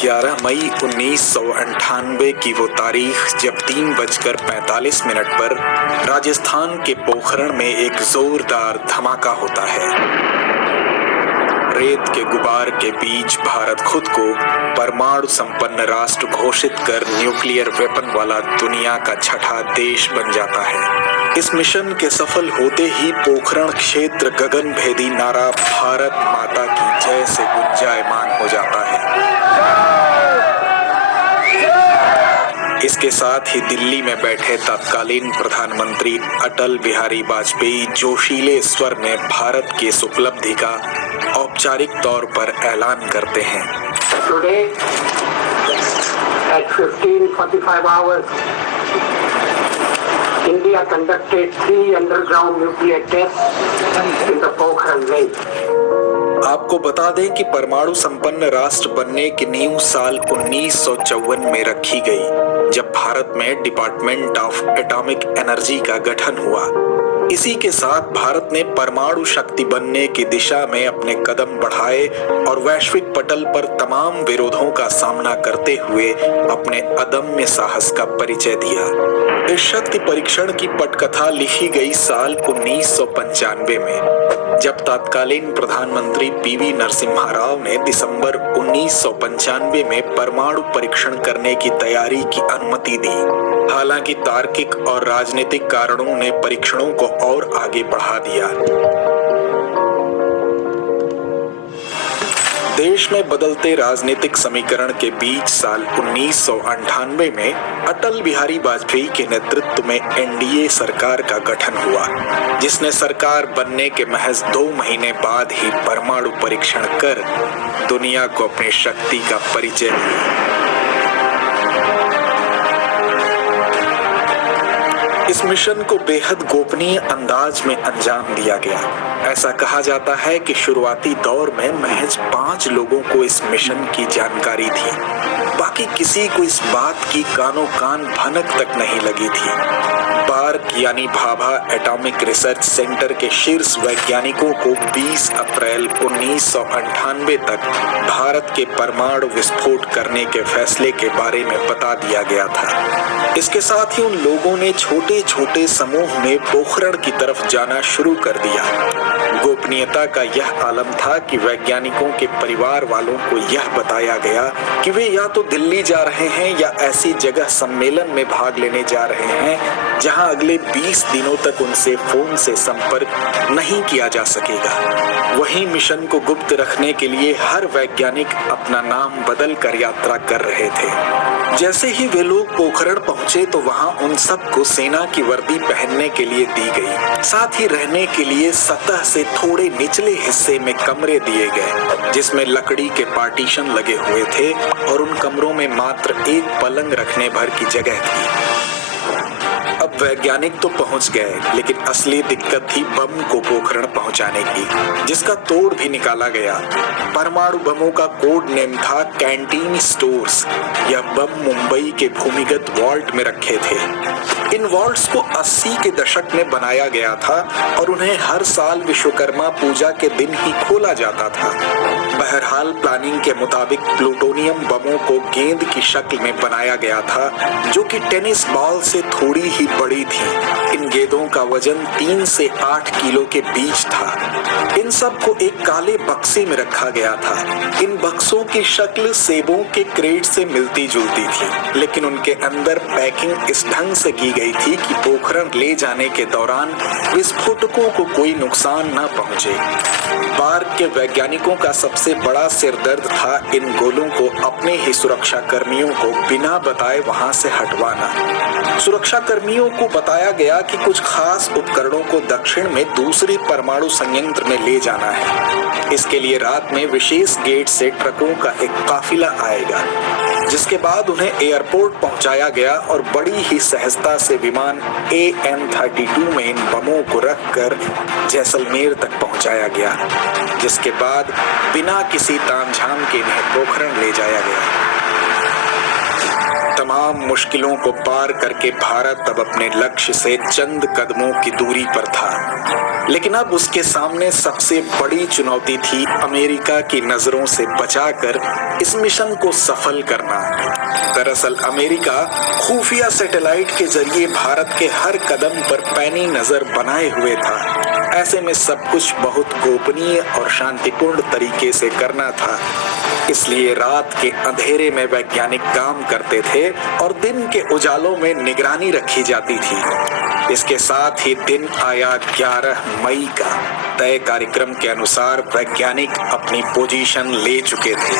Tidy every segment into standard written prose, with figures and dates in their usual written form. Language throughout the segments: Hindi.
11 मई 1998 की वो तारीख जब 3:45 पर राजस्थान के पोखरण में एक जोरदार धमाका होता है। रेत के गुबार के बीच भारत खुद को परमाणु संपन्न राष्ट्र घोषित कर न्यूक्लियर वेपन वाला दुनिया का छठा देश बन जाता है। इस मिशन के सफल होते ही पोखरण क्षेत्र गगन भेदी नारा भारत माता की जय से गुंजायमान हो जाता है। इसके साथ ही दिल्ली में बैठे तत्कालीन प्रधानमंत्री अटल बिहारी वाजपेयी जोशीले स्वर में भारत की इस उपलब्धि का औपचारिक तौर पर ऐलान करते हैं। Today at 15:45 hours, India conducted 3 underground nuclear tests in the Pokhran Lake. आपको बता दें कि परमाणु संपन्न राष्ट्र बनने की नींव साल 1954 में रखी गई, जब भारत में डिपार्टमेंट ऑफ एटॉमिक एनर्जी का गठन हुआ। इसी के साथ भारत ने परमाणु शक्ति बनने की दिशा में अपने कदम बढ़ाए और वैश्विक पटल पर तमाम विरोधों का सामना करते हुए अपने अदम्य साहस का परिचय दिया। इस शक्ति परीक्षण की पटकथा लिखी गई साल 1995 में, जब तत्कालीन प्रधानमंत्री पीवी नरसिम्हा राव ने दिसंबर 1995 में परमाणु परीक्षण करने की तैयारी की अनुमति दी। हालांकि तार्किक और राजनीतिक कारणों ने परीक्षणों को और आगे बढ़ा दिया। देश में बदलते राजनीतिक समीकरण के बीच साल 1998 में अटल बिहारी वाजपेयी के नेतृत्व में एनडीए सरकार का गठन हुआ, जिसने सरकार बनने के महज 2 महीने बाद ही परमाणु परीक्षण कर दुनिया को अपनी शक्ति का परिचय दिया। इस मिशन को बेहद गोपनीय अंदाज में अंजाम दिया गया। ऐसा कहा जाता है कि शुरुआती दौर में महज 5 लोगों को इस मिशन की जानकारी थी। बाकी किसी को इस बात की कानो कान भनक तक नहीं लगी थी। बार्क यानी भाभा एटॉमिक रिसर्च सेंटर के शीर्ष वैज्ञानिकों को 20 अप्रैल 1998 तक भारत के परमाणु विस्फोट करने के फैसले के बारे में बता दिया गया था। इसके साथ ही उन लोगों ने छोटे छोटे समूह में पोखरण की तरफ जाना शुरू कर दिया। गोपनीयता का यह आलम था कि वैज्ञानिकों के परिवार वालों को यह बताया गया कि वे या तो दिल्ली जा रहे हैं या ऐसी जगह सम्मेलन में भाग लेने जा रहे हैं जहां अगले 20 दिनों तक उनसे फोन से संपर्क नहीं किया जा सकेगा। वहीं मिशन को गुप्त रखने के लिए हर वैज्ञानिक अपना नाम बदल कर यात्रा कर रहे थे। जैसे ही वे लोग पोखरण पहुंचे तो वहां उन सबको सेना की वर्दी पहनने के लिए दी गई। साथ ही रहने के लिए सतह से थोड़े निचले हिस्से में कमरे दिए गए, जिसमें लकड़ी के पार्टीशन लगे हुए थे और उन कमरों में मात्र एक पलंग रखने भर की जगह थी। अब वैज्ञानिक तो पहुंच गए, लेकिन असली दिक्कत थी बम को पोखरण पहुंचाने की, जिसका तोड़ भी निकाला गया। परमाणु बमों का कोड नेम था कैंटीन स्टोर्स। यह बम मुंबई के भूमिगत वॉल्ट में रखे थे। इन वॉल्ट्स को 80 के दशक में बनाया गया था और उन्हें हर साल विश्वकर्मा पूजा के दिन ही खोला जाता था। बहरहाल प्लानिंग के मुताबिक प्लूटोनियम बमों को गेंद की शक्ल में बनाया गया था, जो कि टेनिस बॉल से थोड़ी ही बड़ी थी। इन गेंदों का वजन 3 से 8 किलो के बीच था। इन सब को एक काले बक्से में रखा गया था। इन बक्सों की शक्ल सेबों के क्रेट से मिलती जुलती थी, लेकिन उनके अंदर पैकिंग इस ढंग से की गई थी कि पोखरण ले जाने के दौरान विस्फोटकों को कोई नुकसान न पहुंचे। बार्क के वैज्ञानिकों का सबसे बड़ा सिरदर्द था इन गोलों को अपने ही सुरक्षा कर्मियों को बिना बताए वहां से हटवाना। सुरक्षा कर्मियों को बताया गया कि कुछ खास उपकरणों को दक्षिण में दूसरे परमाणु संयंत्र में ले जाना है। इसके लिए रात में विशेष गेट से ट्रकों का एक काफिला आएगा, जिसके बाद उन्हें एयरपोर्ट पहुंचाया गया और बड़ी ही सहजता से विमान AN-32 में इन बमों को रखकर जैसलमेर तक पहुंचाया गया, जिसके बाद बिना किसी तामझाम के इन्हें पोखरण ले जाया गया। तमाम तमाम मुश्किलों को पार करके भारत अब अपने लक्ष्य से चंद कदमों की दूरी पर था। लेकिन अब उसके सामने सबसे बड़ी चुनौती थी अमेरिका की नजरों से बचाकर इस मिशन को सफल करना। दरअसल अमेरिका खुफिया सैटेलाइट के जरिए भारत के हर कदम पर पैनी नजर बनाए हुए था। ऐसे में सब कुछ बहुत गोपनीय और शांतिपूर्ण तरीके से करना था। इसलिए रात के अंधेरे में वैज्ञानिक काम करते थे और दिन के उजालों में निगरानी रखी जाती थी। इसके साथ ही दिन आया 11 मई का। तय कार्यक्रम के अनुसार वैज्ञानिक अपनी पोजीशन ले चुके थे,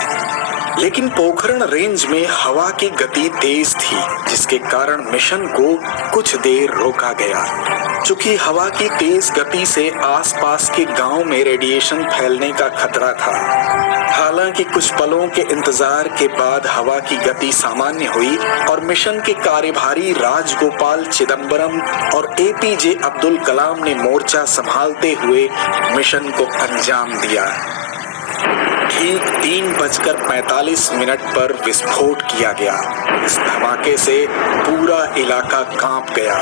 लेकिन पोखरण रेंज में हवा की गति तेज थी, जिसके कारण मिशन को कुछ देर रोका गया। चूंकि हवा की तेज गति से आसपास के गांव में रेडिएशन फैलने का खतरा था। हालांकि कुछ पलों के इंतजार के बाद हवा की गति सामान्य हुई और मिशन के कार्यभारी राजगोपाल चिदंबरम और एपीजे अब्दुल कलाम ने मोर्चा संभालते हुए मिशन को अंजाम दिया। ठीक 3:45 पर विस्फोट किया गया। इस धमाके से पूरा इलाका कांप गया।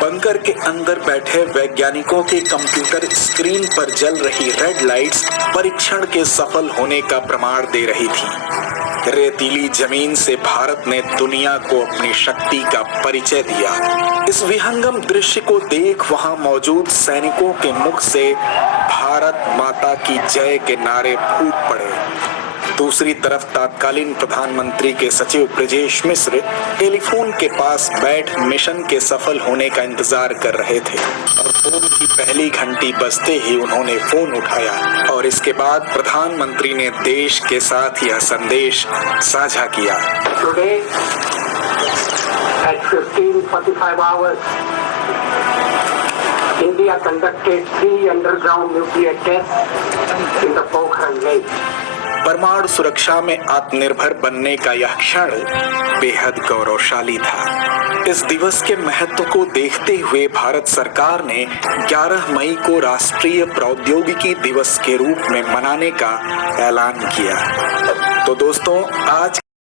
बंकर के अंदर बैठे वैज्ञानिकों के कंप्यूटर स्क्रीन पर जल रही रेड लाइट्स परीक्षण के सफल होने का प्रमाण दे रही थी। रेतीली जमीन से भारत ने दुनिया को अपनी शक्ति का परिचय दिया। इस विहंगम दृश्य को देख वहां मौजूद सैनिकों के मुख से भारत माता की जय के नारे फूट पड़े। दूसरी तरफ तत्कालीन प्रधानमंत्री के सचिव ब्रजेश मिश्र टेलीफोन के पास बैठ मिशन के सफल होने का इंतजार कर रहे थे और फोन की पहली घंटी बजते ही उन्होंने फोन उठाया और इसके बाद प्रधानमंत्री ने देश के साथ यह संदेश साझा किया। Today, at 15:45 hours, India conducted 3 underground nuclear tests in the Pokhran Lake. परमाणु सुरक्षा में आत्मनिर्भर बनने का यह क्षण बेहद गौरवशाली था। इस दिवस के महत्व को देखते हुए भारत सरकार ने 11 मई को राष्ट्रीय प्रौद्योगिकी दिवस के रूप में मनाने का ऐलान किया। तो दोस्तों, आज